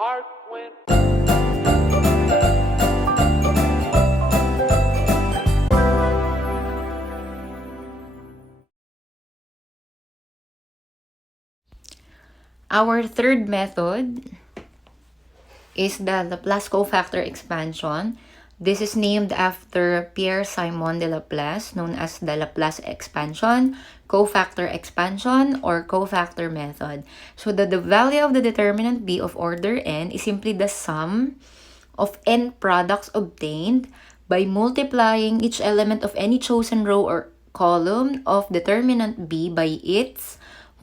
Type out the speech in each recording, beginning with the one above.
heart went. Our third method is the Laplace Cofactor Expansion. This is named after Pierre-Simon de Laplace, known as the Laplace Expansion, Cofactor Expansion, or Cofactor Method. So the value of the determinant B of order n is simply the sum of n products obtained by multiplying each element of any chosen row or column of determinant B by its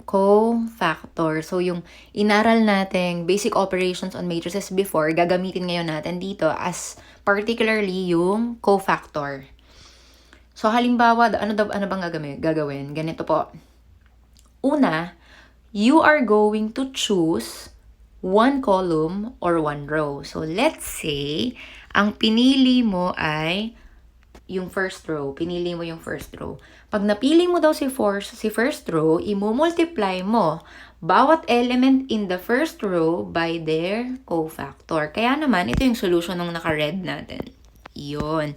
cofactor. So, yung inaral nating basic operations on matrices before, gagamitin ngayon natin dito as particularly yung cofactor. So, halimbawa, ano bang gagawin? Ganito po. Una, you are going to choose one column or one row. So, let's say, ang pinili mo ay yung first row. Pinili mo yung first row. Pag napili mo daw si first row, i-multiply mo bawat element in the first row by their cofactor. Kaya naman, ito yung solution ng naka-red natin. Yun.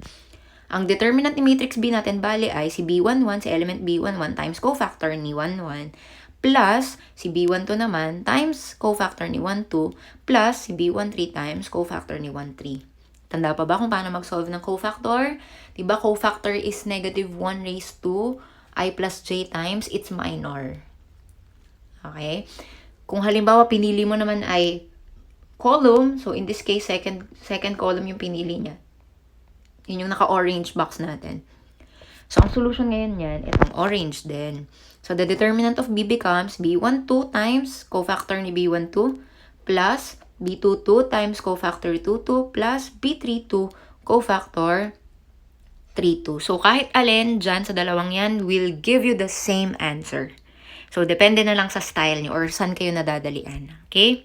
Ang determinant ni matrix B natin, bali ay si B11, si element B11 times cofactor ni 11, plus si B12 naman times cofactor ni 12, plus si B13 times cofactor ni 13. Tanda pa ba kung paano mag-solve ng cofactor? Diba, cofactor is negative 1 raised to I plus j times its minor. Okay? Kung halimbawa, pinili mo naman ay column, so in this case, second column yung pinili niya. Yun yung naka-orange box natin. So, ang solution ngayon yan, itong orange din. So, the determinant of B becomes B12 times cofactor ni B12 plus B22 times cofactor 22 plus B32 cofactor 32. So, kahit alin dyan sa dalawang yan will give you the same answer. So, depende na lang sa style nyo or saan kayo nadadalian. Okay?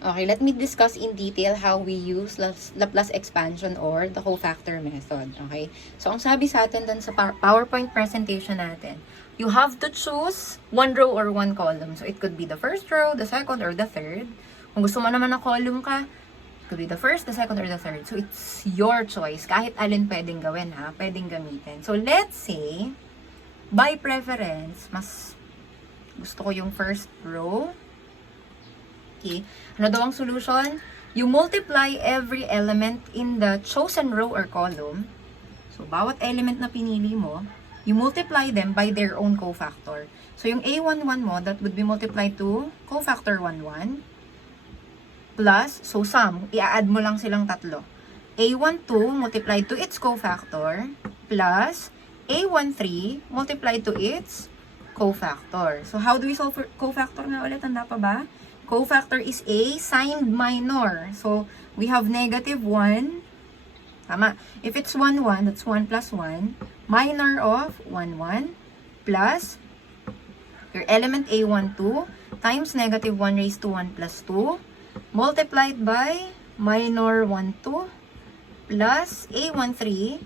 Okay, let me discuss in detail how we use Laplace expansion or the cofactor method. Okay? So, ang sabi sa atin dun sa PowerPoint presentation natin, you have to choose one row or one column. So, it could be the first row, the second, or the third. Kung gusto mo naman ng column ka, it could be the first, the second, or the third. So, it's your choice. Kahit alin pwedeng gawin, ha? Pwedeng gamitin. So, let's say, by preference, mas gusto ko yung first row. Okay. Ano daw ang solution? You multiply every element in the chosen row or column. So, bawat element na pinili mo, you multiply them by their own cofactor. So, yung A11 mo, that would be multiplied to cofactor 11. Plus, so sum, i-add mo lang silang tatlo. A12 multiplied to its cofactor plus A13 multiplied to its cofactor. So, how do we solve for cofactor nga ulit? Tanda pa ba? Cofactor is a signed minor. So, we have negative 1. Tama. If it's 1, 1, that's 1 plus 1. Minor of 1, 1 plus your element A12 times negative 1 raised to 1 plus 2 multiplied by minor 1, 2 plus A13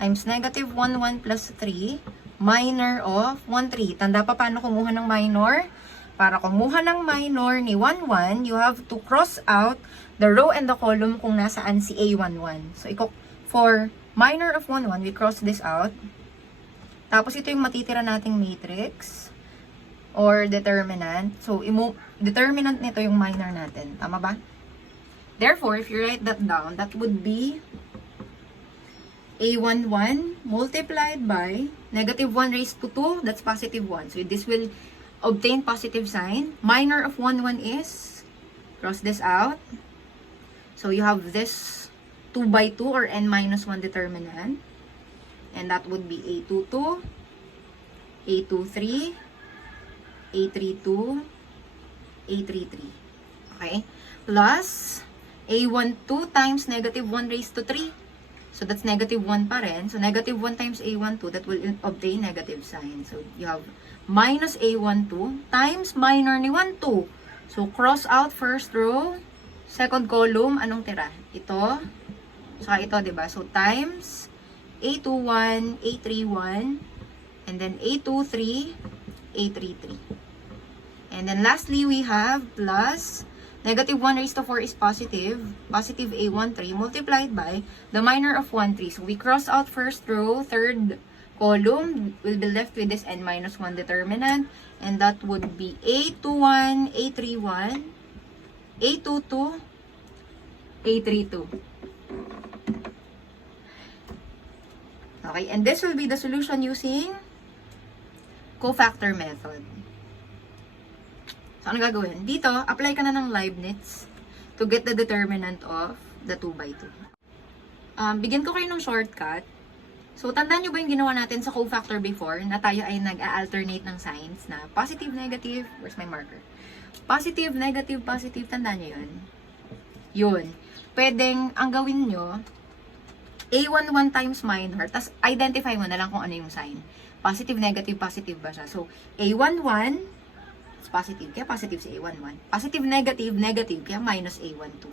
times negative 1, 1 plus 3 minor of 1, 3. Tanda pa paano kumuha ng minor? Para kumuha ng minor ni 1, 1, you have to cross out the row and the column kung nasaan si A11. So, for minor of 1, 1, we cross this out. Tapos, ito yung matitira nating matrix or determinant. So, determinant nito yung minor natin. Tama ba? Therefore, if you write that down, that would be A11 multiplied by negative 1 raised to 2, that's positive 1. So, this will obtain positive sign. Minor of 1, 1 is, cross this out. So, you have this 2 by 2 or n minus 1 determinant. And that would be A22, A23, A32, A33. Okay? Plus, A12 times negative 1 raised to 3. So, that's negative 1 pa rin. So, negative 1 times A12, that will obtain negative sign. So, you have minus A12 times minor ni 12. So, cross out first row, second column, anong tira? Ito, saka ito, diba? So, times A21, A31, and then A23, A33. And then lastly, we have plus Negative 1 raised to 4 is positive. Positive A13 multiplied by the minor of 13. So we cross out first row, third column. We'll be left with this n minus 1 determinant. And that would be A21, A31, A22, A32. Okay, and this will be the solution using cofactor method. So, ano gagawin? Dito, apply ka na ng Leibniz to get the determinant of the 2 by 2. Bigyan ko kayo ng shortcut. So, tandaan nyo ba yung ginawa natin sa cofactor before na tayo ay nag-alternate ng signs na positive, negative, where's my marker? Positive, negative, positive, tandaan nyo yun. Yun. Pwedeng, ang gawin nyo, A11 times minor, tas identify mo na lang kung ano yung sign. Positive, negative, positive ba siya? So, A11, it's positive, kaya positive si A11. Positive, negative, negative, kaya minus A12.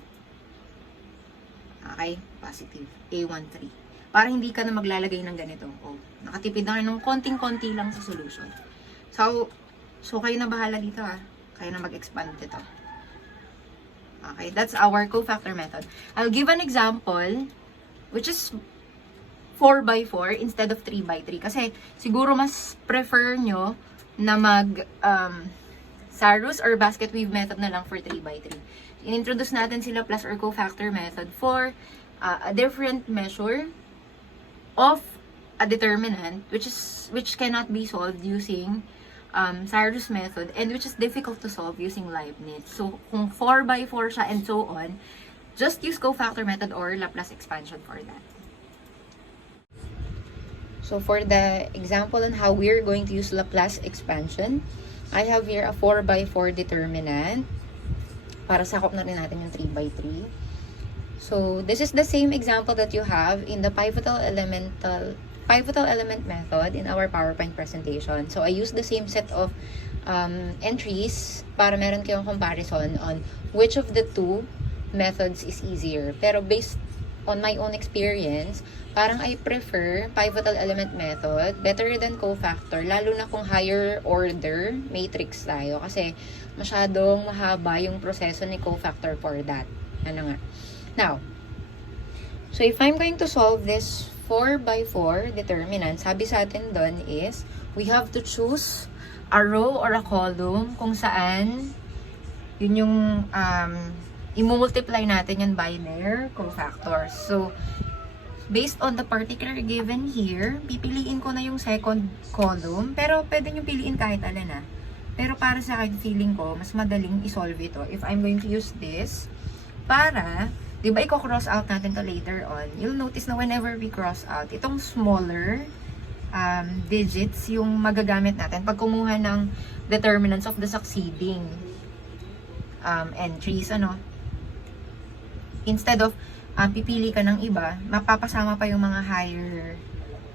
Okay? Positive. A13. Para hindi ka na maglalagay ng ganito. Oh, nakatipid na kayo ng konting-konti lang sa solution. So kayo na bahala dito ha. Kayo na mag-expand dito. Okay, that's our cofactor method. I'll give an example, which is 4 by 4 instead of 3 by 3. Kasi siguro mas prefer nyo na Sarus or basket weave method na lang for 3 by 3. In-introduce natin si Laplace or cofactor method for a different measure of a determinant which cannot be solved using Sarus method and which is difficult to solve using Leibniz. So, kung 4 by 4 siya and so on, just use cofactor method or Laplace expansion for that. So, for the example on how we're going to use Laplace expansion, I have here a 4 by 4 determinant. Para sakop na rin natin yung 3 by 3. So, this is the same example that you have in the pivotal element method in our PowerPoint presentation. So, I use the same set of entries para meron kayong comparison on which of the two methods is easier. Pero based on my own experience, parang I prefer pivotal element method better than cofactor, lalo na kung higher order matrix tayo kasi masyadong mahaba yung proseso ni cofactor for that. Ano nga. Now, so if I'm going to solve this 4 by 4 determinant, sabi sa atin doon is we have to choose a row or a column kung saan yun yung i-multiply natin yan by their cofactors. So, based on the particular given here, pipiliin ko na yung second column, pero pwede nyo piliin kahit alin na. Pero para sa akin, feeling ko, mas madaling i-solve ito if I'm going to use this para, di ba, i-cross out natin to later on. You'll notice na whenever we cross out, itong smaller digits yung magagamit natin pag kumuha ng determinants of the succeeding entries, ano. Instead of pipili ka ng iba, mapapasama pa yung mga higher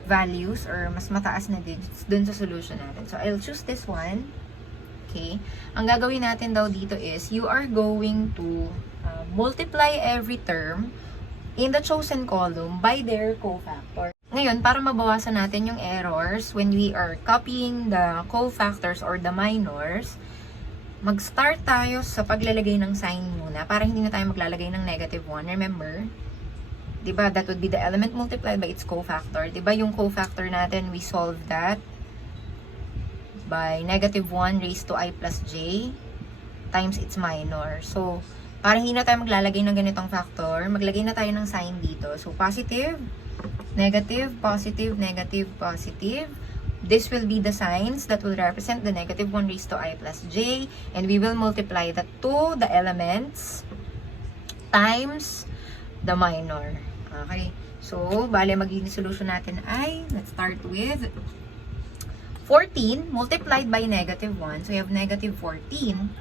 values or mas mataas na digits dun sa solution natin. So, I'll choose this one. Okay. Ang gagawin natin daw dito is, you are going to multiply every term in the chosen column by their cofactor. Ngayon, para mabawasan natin yung errors when we are copying the cofactors or the minors, mag-start tayo sa paglalagay ng sign muna para hindi na tayo maglalagay ng negative 1. Remember? Diba? That would be the element multiplied by its cofactor. Diba yung cofactor natin, we solve that by negative 1 raised to I plus j times its minor. So, para hindi na tayo maglalagay ng ganitong factor, maglagay na tayo ng sign dito. So, positive, negative, positive, negative, positive. This will be the signs that will represent the negative 1 raised to I plus j. And we will multiply that to the elements times the minor. Okay. So, bale magiging solution natin ay, let's start with 14 multiplied by negative 1. So, you have negative 14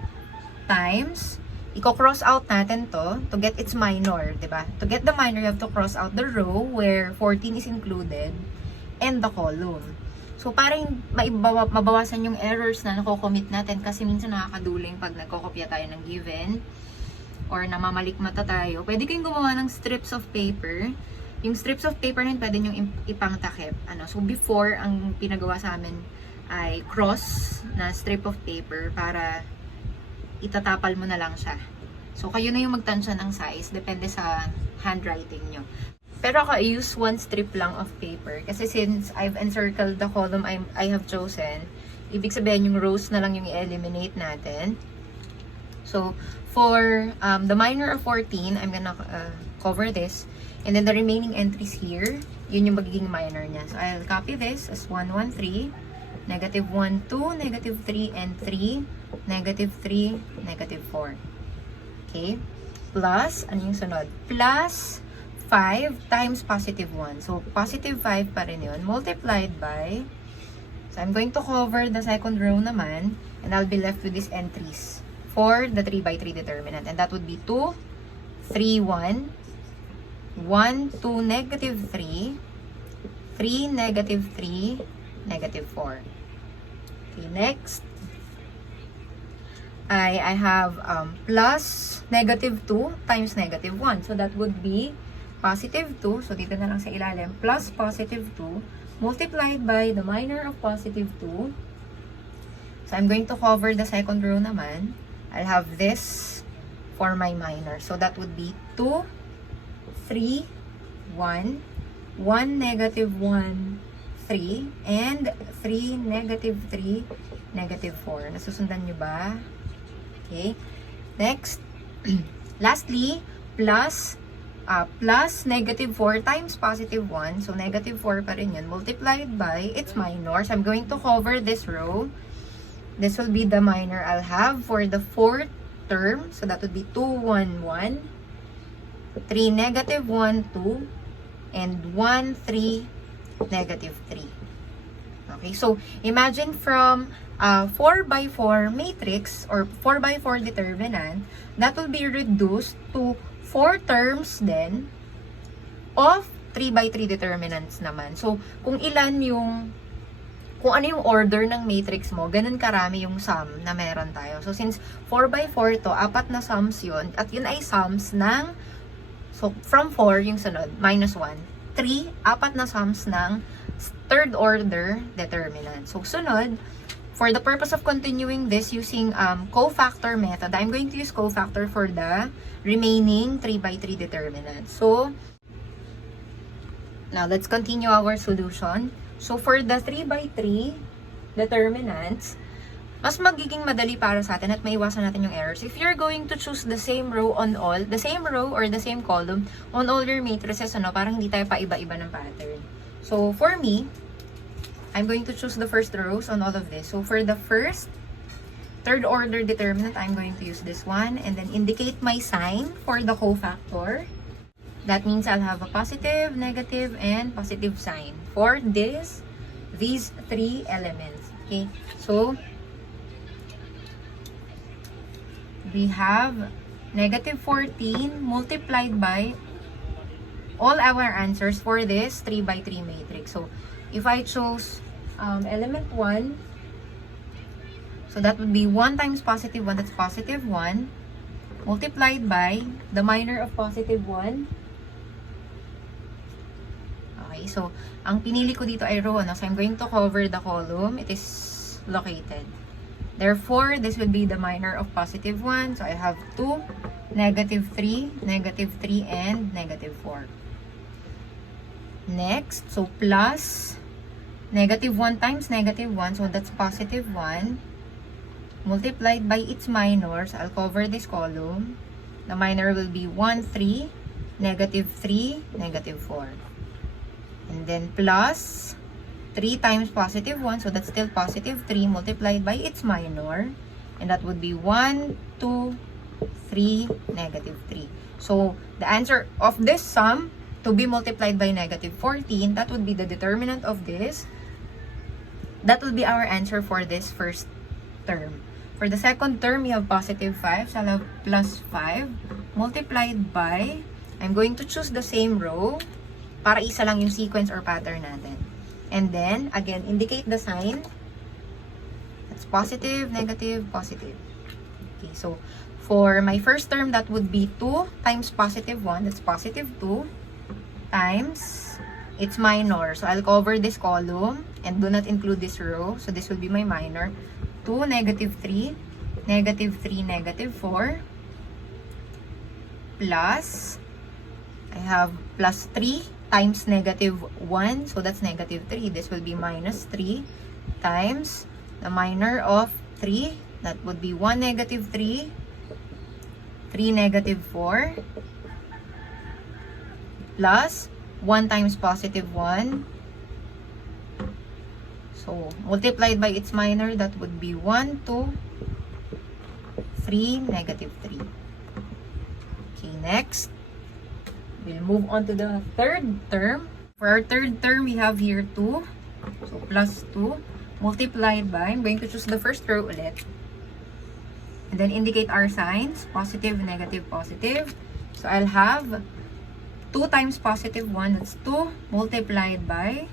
times, i-cross out natin to get its minor, diba? To get the minor, you have to cross out the row where 14 is included and the column. So, parang mabawasan yung errors na nakocommit natin kasi minsan nakakaduling pag nagkokopya tayo ng given or namamalikmata tayo. Pwede kayong gumawa ng strips of paper. Yung strips of paper na pwede nyo ipangtakip. So, before, ang pinagawa sa amin ay cross na strip of paper para itatapal mo na lang siya. So, kayo na yung magtansya ng size. Depende sa handwriting nyo. Pero ako, I use one strip lang of paper. Kasi since I've encircled the column I have chosen, ibig sabihin yung rows na lang yung i-eliminate natin. So, for the minor of 14, I'm gonna cover this. And then the remaining entries here, yun yung magiging minor niya. So, I'll copy this as 1, 1, 3, negative 1, 2, negative 3, and 3, negative 3, negative 4. Okay? Plus, ano yung sunod? Plus 5 times positive 1. So, positive 5 pa rin yun. Multiplied by, so I'm going to cover the second row naman, and I'll be left with these entries for the 3 by 3 determinant. And that would be 2, 3, 1, 1, 2, negative 3, 3, negative 3, negative 4. Okay, next. I have plus negative 2 times negative 1. So, that would be positive 2. So, dito na lang sa ilalim. Plus positive 2 multiplied by the minor of positive 2. So, I'm going to cover the second row naman. I'll have this for my minor. So, that would be 2, 3, 1, 1, negative 1, 3, and 3, negative 3, negative 4. Nasusundan nyo ba? Okay. Next. Lastly, plus negative 4 times positive 1. So, negative 4 pa rin yun. Multiplied by its minor. So, I'm going to cover this row. This will be the minor I'll have for the fourth term. So, that would be 2, 1, 1. 3, negative 1, 2. And 1, 3, negative 3. Okay. So, imagine from 4 by 4 matrix or 4 by 4 determinant, that will be reduced to 4 terms then of 3 by 3 determinants naman. So, kung ano yung order ng matrix mo, ganun karami yung sum na meron tayo. So, since 4 by 4 to, 4 na sums yun, at yun ay sums ng, so, from 4, yung sunod, minus 1, 3, 4 na sums ng third order determinant. So, sunod, for the purpose of continuing this using cofactor method, I'm going to use cofactor for the remaining 3 by 3 determinants. So, now let's continue our solution. So, for the 3 by 3 determinants, mas magiging madali para sa atin at maiwasan natin yung errors if you're going to choose the same row or the same column on all your matrices, parang hindi tayo pa iba-iba ng pattern. So, for me, I'm going to choose the first rows on all of this. So, for the first third order determinant, I'm going to use this one and then indicate my sign for the cofactor. That means I'll have a positive, negative, and positive sign for these 3 elements. Okay, so we have negative 14 multiplied by all our answers for this 3 by 3 matrix. So, if I chose element 1, so that would be 1 times positive 1, that's positive 1, multiplied by the minor of positive 1. Okay, so, ang pinili ko dito ay row, so I'm going to cover the column. It is located. Therefore, this would be the minor of positive 1. So, I have 2, negative 3, and negative 4. Next, so plus negative 1 times negative 1, so that's positive 1, multiplied by its minor, so I'll cover this column. The minor will be 1, 3, negative 3, negative 4. And then plus 3 times positive 1, so that's still positive 3, multiplied by its minor, and that would be 1, 2, 3, negative 3. So, the answer of this sum to be multiplied by negative 14, that would be the determinant of this. That will be our answer for this first term. For the second term, we have positive 5. So, I'll have plus 5 multiplied by, I'm going to choose the same row para isa lang yung sequence or pattern natin. And then, again, indicate the sign. That's positive, negative, positive. Okay, so, for my first term, that would be 2 times positive 1. That's positive 2 times its minor. So, I'll cover this column and do not include this row. So, this will be my minor. 2, negative 3, negative 3, negative 4. plus, I have plus 3 times negative 1. So that's negative 3. This will be minus 3 times the minor of 3. That would be 1 negative 3, 3 negative 4, plus 1 times positive 1. So, multiplied by its minor, that would be 1, 2, 3, negative 3. Okay, next, we'll move on to the third term. For our third term, we have here 2. So, plus 2, multiplied by, I'm going to choose the first row ulit. And then indicate our signs, positive, negative, positive. So, I'll have 2 times positive 1, that's 2, multiplied by,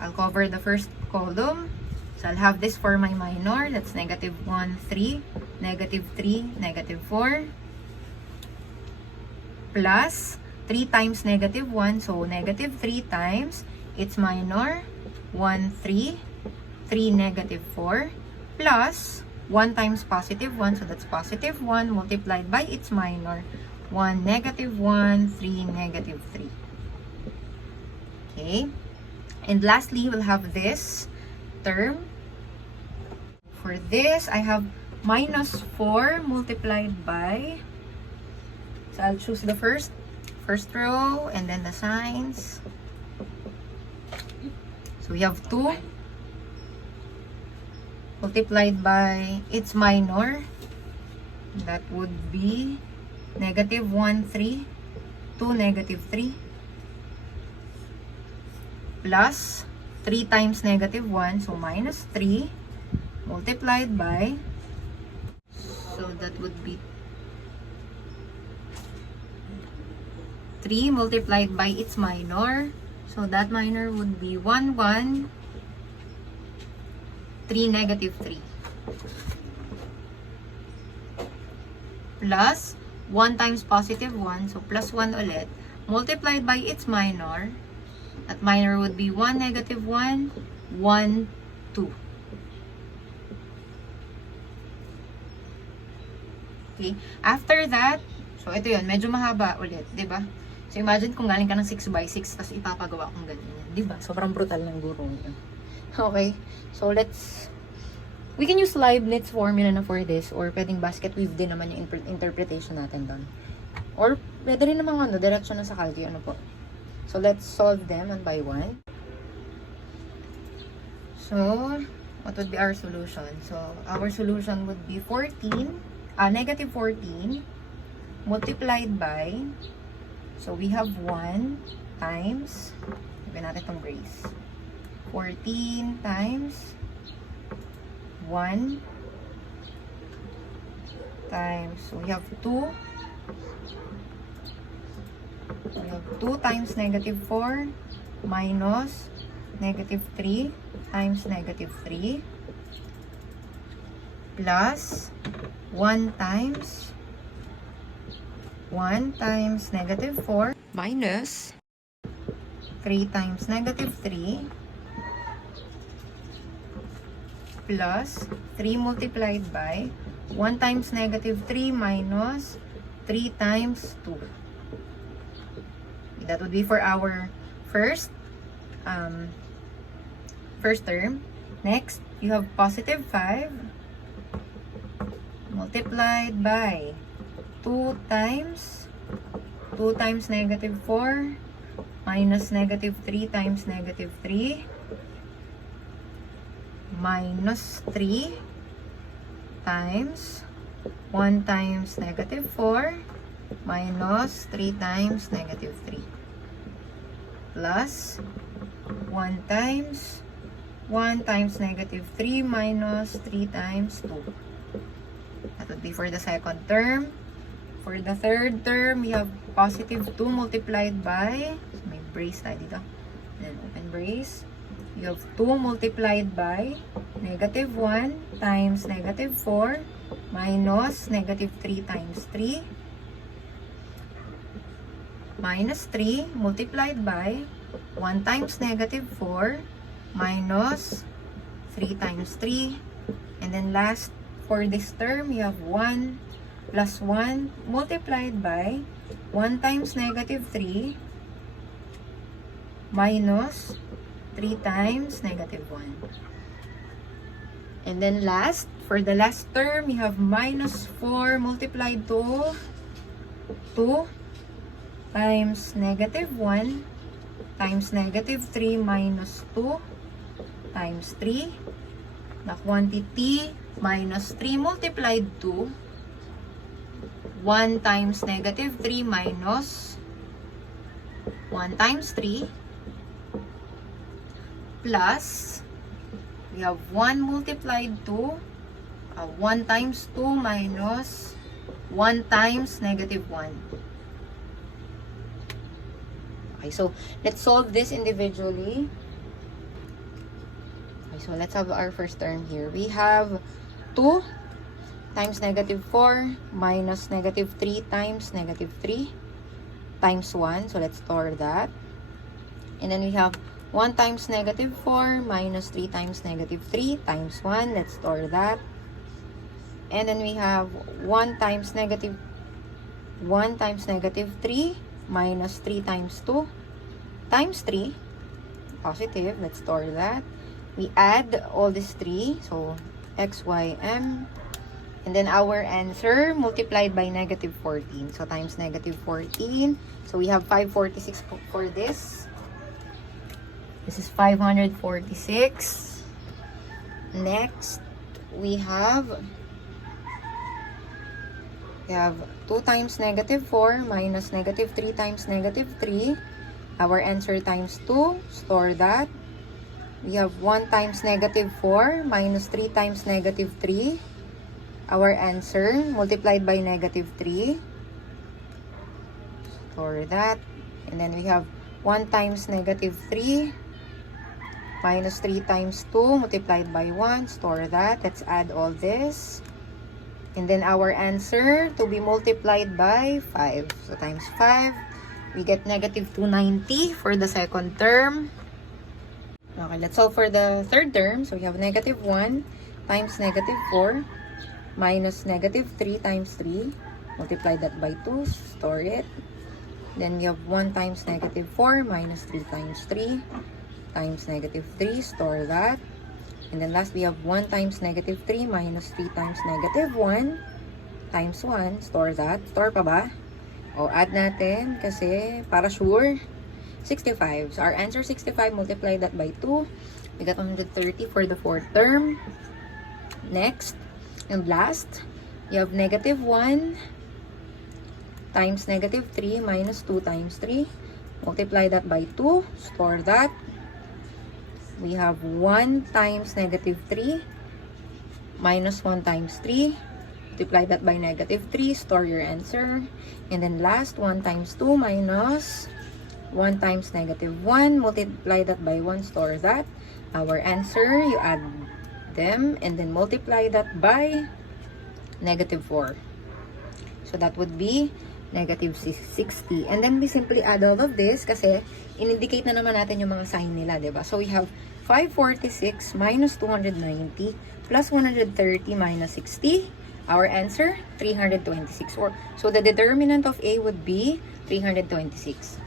I'll cover the first column. So, I'll have this for my minor, that's negative 1, 3, negative 3, negative 4, plus 3 times negative 1, so negative 3 times its minor, 1, 3, 3, negative 4, plus 1 times positive 1, so that's positive 1, multiplied by its minor, 1, negative 1, 3, negative 3. Okay. And lastly, we'll have this term. For this, I have minus 4 multiplied by, so I'll choose the first row and then the signs. So we have 2 multiplied by its minor. That would be negative 1, 3, 2, negative 3, plus 3 times negative 1, so minus 3, multiplied by, so that would be 3 multiplied by its minor, so that minor would be 1, 1, 3, negative 3, plus 1 times positive 1, so plus 1 ulit, multiplied by its minor. That minor would be 1, negative 1, 1, 2. Okay. After that, so ito yun, medyo mahaba ulit, di ba? So imagine kung galing ka ng 6 by 6, tapos ipapagawa kong ganyan. Di ba? Sobrang brutal ng guro yun. Okay. So we can use Leibniz formula na for this, or pwedeng basket weave din naman yung interpretation natin doon. Or pwede rin naman diretso na sa calculus, ano po. So, let's solve them one by one. So, what would be our solution? So, our solution would be negative 14 multiplied by, so we have 1 times, gawin natin itong brace, 14 times 1 times, so we have 2, we have 2 times negative 4 minus negative 3 times negative 3 plus 1 times negative 4 minus 3 times negative 3 plus 3 multiplied by 1 times negative 3 minus 3 times 2. That would be for our first term. Next, you have positive 5 multiplied by 2 times negative 4 minus negative 3 times negative 3 minus 3 times 1 times negative 4 minus 3 times negative 3 plus 1 times negative 3 minus 3 times 2. That would be for the second term. For the third term, we have positive 2 multiplied by, so may brace tayo dito, then open brace. You have 2 multiplied by negative 1 times negative 4 minus negative 3 times 3 minus 3 multiplied by 1 times negative 4 minus 3 times 3. And then last, for this term, you have 1 plus 1 multiplied by 1 times negative 3 minus 3 times negative 1. And then last, for the last term, we have minus 4 multiplied to 2 times negative 1 times negative 3 minus 2 times 3. The quantity minus 3 multiplied to 1 times negative 3 minus 1 times 3 plus we have 1 multiplied to 1 times 2 minus 1 times negative 1. Okay, so let's solve this individually. Okay, so let's have our first term here. We have 2 times negative 4 minus negative 3 times negative 3 times 1. So let's store that. And then we have 1 times negative 4 minus 3 times negative 3 times 1. Let's store that. And then we have 1 times negative 3 minus 3 times 2 times 3. Positive. Let's store that. We add all these 3. So x, y, m. And then our answer multiplied by negative 14. So times negative 14. So we have 546 for this. This is 546. Next, we have 2 times negative 4 minus negative 3 times negative 3. Our answer times 2. Store that. We have 1 times negative 4 minus 3 times negative 3. Our answer multiplied by negative 3. Store that. And then we have 1 times negative 3 minus 3 times 2 multiplied by 1. Store that. Let's add all this. And then our answer to be multiplied by 5. So times 5. We get negative 290 for the second term. Okay, let's solve for the third term. So we have negative 1 times negative 4 minus negative 3 times 3. Multiply that by 2. Store it. Then we have 1 times negative 4 minus 3 times 3 times negative 3. Store that. And then last, we have 1 times negative 3 minus 3 times negative 1 times 1. Store that. Store pa ba? O, add natin kasi para sure. 65. So, our answer 65. Multiply that by 2. We got 130 for the fourth term. Next. And last, you have negative 1 times negative 3 minus 2 times 3. Multiply that by 2. Store that. We have 1 times negative 3 minus 1 times 3. Multiply that by negative 3. Store your answer. And then last, 1 times 2 minus 1 times negative 1. Multiply that by 1. Store that. Our answer, you add them and then multiply that by negative 4. So that would be negative 60. And then we simply add all of this kasi in-indicate na naman natin yung mga sign nila, diba? So we have 546 minus 290 plus 130 minus 60. Our answer, 326. So the determinant of A would be 326.